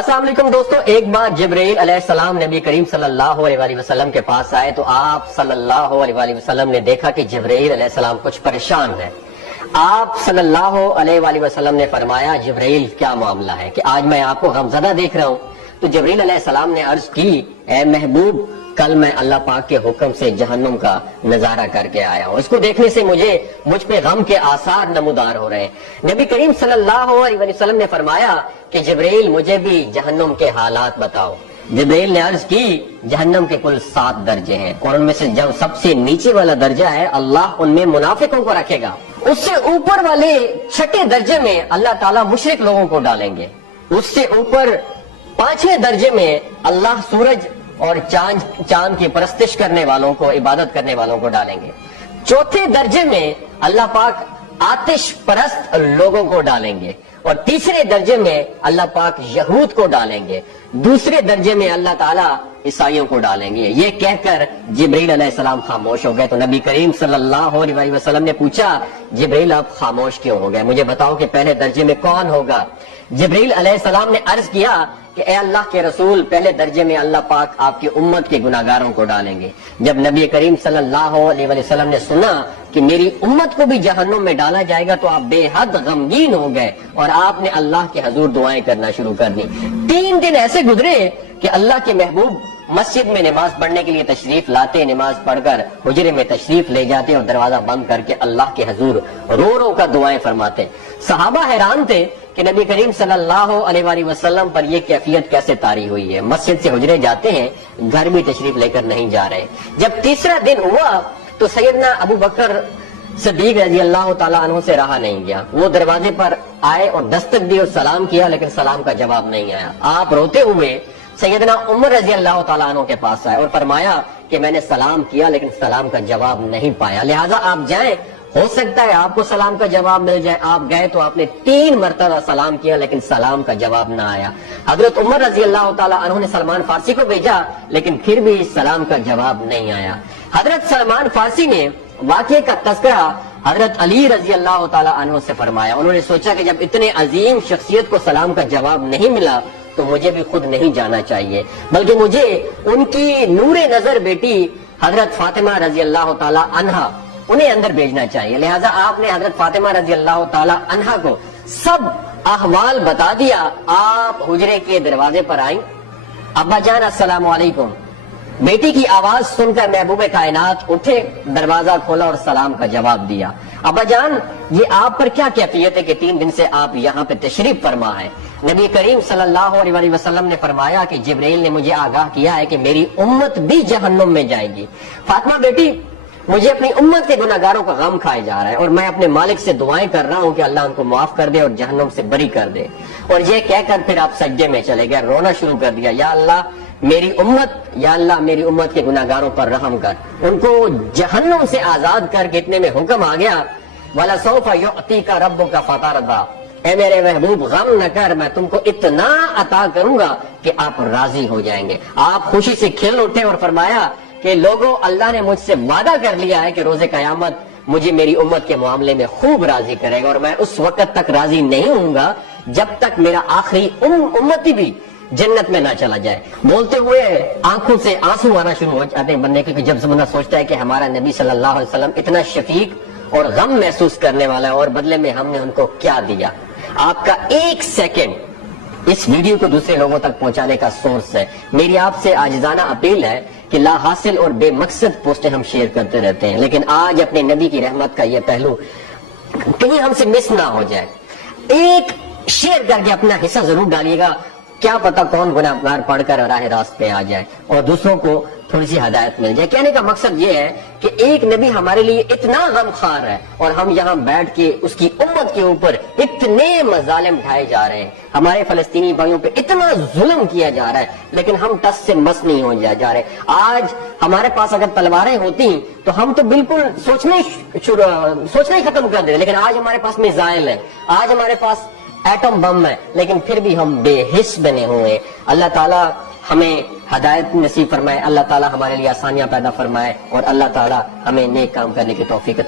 السلام علیکم دوستو، ایک بار جبرائیل علیہ السلام نبی کریم صلی اللہ علیہ وآلہ وسلم کے پاس آئے تو آپ صلی اللہ علیہ وآلہ وسلم نے دیکھا کہ جبرائیل علیہ السلام کچھ پریشان ہے۔ آپ صلی اللہ علیہ وآلہ وسلم نے فرمایا جبرائیل کیا معاملہ ہے کہ آج میں آپ کو غمزدہ دیکھ رہا ہوں؟ تو جبرائیل علیہ السلام نے عرض کی اے محبوب، کل میں اللہ پاک کے حکم سے جہنم کا نظارہ کر کے آیا ہوں، اس کو دیکھنے سے مجھ پہ غم کے آثار نمودار ہو رہے ہیں۔ نبی کریم صلی اللہ علیہ وسلم نے فرمایا کہ جبرائیل مجھے بھی جہنم کے حالات بتاؤ۔ جبرائیل نے عرض کی جہنم کے کل 7 درجے ہیں اور ان میں سے جو سب سے نیچے والا درجہ ہے اللہ ان میں منافقوں کو رکھے گا، اس سے اوپر والے 6 درجے میں اللہ تعالیٰ مشرک لوگوں کو ڈالیں گے، اس سے اوپر 5ویں درجے میں اللہ سورج اور چاند کی پرستش کرنے والوں کو، عبادت کرنے والوں کو ڈالیں گے، 4تھے درجے میں اللہ پاک آتش پرست لوگوں کو ڈالیں گے، اور 3رے درجے میں اللہ پاک یہود کو ڈالیں گے، 2 درجے میں اللہ تعالیٰ عیسائیوں کو ڈالیں گے۔ یہ کہہ کر جبرائیل علیہ السلام خاموش ہو گئے تو نبی کریم صلی اللہ علیہ وسلم نے پوچھا جبرائیل آپ خاموش کیوں ہو گئے؟ مجھے بتاؤ کہ پہلے درجے میں کون ہوگا؟ جبرائیل علیہ السلام نے عرض کیا کہ اے اللہ کے رسول، پہلے درجے میں اللہ پاک آپ کی امت کے گناہگاروں کو ڈالیں گے۔ جب نبی کریم صلی اللہ علیہ وسلم نے سنا کہ میری امت کو بھی جہنم میں ڈالا جائے گا تو آپ بے حد غمگین ہو گئے اور آپ نے اللہ کے حضور دعائیں کرنا شروع کر دی۔ 3 دن ایسے گزرے کہ اللہ کے محبوب مسجد میں نماز پڑھنے کے لیے تشریف لاتے، نماز پڑھ کر حجرے میں تشریف لے جاتے اور دروازہ بند کر کے اللہ کے حضور رو رو کر دعائیں فرماتے۔ صحابہ حیران تھے کہ نبی کریم صلی اللہ علیہ وآلہ وسلم پر یہ کیفیت کیسے طاری ہوئی ہے، مسجد سے حجرے جاتے ہیں، گھر بھی تشریف لے کر نہیں جا رہے۔ جب 3را دن ہوا تو سیدنا ابو بکر صدیق رضی اللہ تعالیٰ عنہ سے رہا نہیں گیا، وہ دروازے پر آئے اور دستک دی اور سلام کیا، لیکن سلام کا جواب نہیں آیا۔ آپ روتے ہوئے سیدنا عمر رضی اللہ تعالیٰ عنہ کے پاس آئے اور فرمایا کہ میں نے سلام کیا لیکن سلام کا جواب نہیں پایا، لہٰذا آپ جائیں، ہو سکتا ہے آپ کو سلام کا جواب مل جائے۔ آپ گئے تو آپ نے 3 مرتبہ سلام کیا لیکن سلام کا جواب نہ آیا۔ حضرت عمر رضی اللہ تعالیٰ عنہ نے سلمان فارسی کو بھیجا لیکن پھر بھی سلام کا جواب نہیں آیا۔ حضرت سلمان فارسی نے واقعے کا تذکرہ حضرت علی رضی اللہ تعالیٰ عنہ سے فرمایا۔ انہوں نے سوچا کہ جب اتنے عظیم شخصیت کو سلام کا جواب نہیں ملا تو مجھے بھی خود نہیں جانا چاہیے، بلکہ مجھے ان کی نور نظر بیٹی حضرت فاطمہ رضی اللہ تعالیٰ عنہا انہیں اندر بھیجنا چاہیے۔ لہٰذا آپ نے حضرت فاطمہ رضی اللہ تعالیٰ عنہا کو سب احوال بتا دیا۔ آپ حجرے کے دروازے پر آئیں، ابا جان السلام علیکم۔ بیٹی کی آواز سن کر محبوب کائنات اٹھے، دروازہ کھولا اور سلام کا جواب دیا۔ ابا جان یہ آپ پر کیا کیفیت ہے کہ 3 دن سے آپ یہاں پہ تشریف فرما ہے؟ نبی کریم صلی اللہ علیہ وسلم نے فرمایا کہ جبرائیل نے مجھے آگاہ کیا ہے کہ میری امت بھی جہنم میں جائے گی۔ فاطمہ بیٹی، مجھے اپنی امت کے گناہگاروں کا غم کھائے جا رہا ہے اور میں اپنے مالک سے دعائیں کر رہا ہوں کہ اللہ ان کو معاف کر دے اور جہنم سے بری کر دے۔ اور یہ کہہ کر پھر آپ سجدے میں چلے گئے، رونا شروع کر دیا، یا اللہ میری امت، یا اللہ میری امت کے گناہگاروں پر رحم کر، ان کو جہنم سے آزاد کر کے اتنے میں حکم آ گیا وَلَسَوْفَ يُعْطِيكَ رَبُّكَ فَتَرْضَىٰ، اے میرے محبوب غم نہ کر، میں تم کو اتنا عطا کروں گا کہ آپ راضی ہو جائیں گے۔ آپ خوشی سے کھل اٹھے اور فرمایا کہ لوگوں، اللہ نے مجھ سے وعدہ کر لیا ہے کہ روز قیامت مجھے میری امت کے معاملے میں خوب راضی کرے گا، اور میں اس وقت تک راضی نہیں ہوں گا جب تک میرا آخری امتی بھی جنت میں نہ چلا جائے۔ بولتے ہوئے آنکھوں سے آنسو آنا شروع ہو جاتے ہیں بندے کے، جب بندہ سوچتا ہے کہ ہمارا نبی صلی اللہ علیہ وسلم اتنا شفیق اور غم محسوس کرنے والا ہے اور بدلے میں ہم نے ان کو کیا دیا۔ آپ کا 1 سیکنڈ اس ویڈیو کو دوسرے لوگوں تک پہنچانے کا سورس ہے۔ میری آپ سے عاجزانہ اپیل ہے کہ لا حاصل اور بے مقصد پوسٹیں ہم شیئر کرتے رہتے ہیں، لیکن آج اپنے نبی کی رحمت کا یہ پہلو کہیں ہم سے مس نہ ہو جائے۔ ایک شیئر کر کے اپنا حصہ ضرور ڈالیے گا، کیا پتہ کون گناہگار پڑھ کر راہ راست پہ آ جائے اور دوسروں کو تھوڑی سی ہدایت مل جائے۔ کہنے کا مقصد یہ ہے کہ ایک نبی ہمارے لیے اتنا غم خوار ہے اور ہم یہاں بیٹھ کے اس کی امت کے اوپر اتنے مظالم ڈھائے جا رہے ہیں، ہمارے فلسطینی بھائیوں پہ اتنا ظلم کیا جا رہا ہے، لیکن ہم ٹس سے مس نہیں ہو جا رہے۔ آج ہمارے پاس اگر تلواریں ہوتی تو ہم تو بالکل سوچنا ہی ختم کر دیتے، لیکن آج ہمارے پاس میزائل ہے، آج ہمارے پاس ایٹم بم ہے، لیکن پھر بھی ہم بے حس بنے ہوئے۔ اللہ تعالیٰ ہمیں ہدایت نصیب فرمائے، اللہ تعالیٰ ہمارے لیے آسانیاں پیدا فرمائے اور اللہ تعالیٰ ہمیں نیک کام کرنے کی توفیق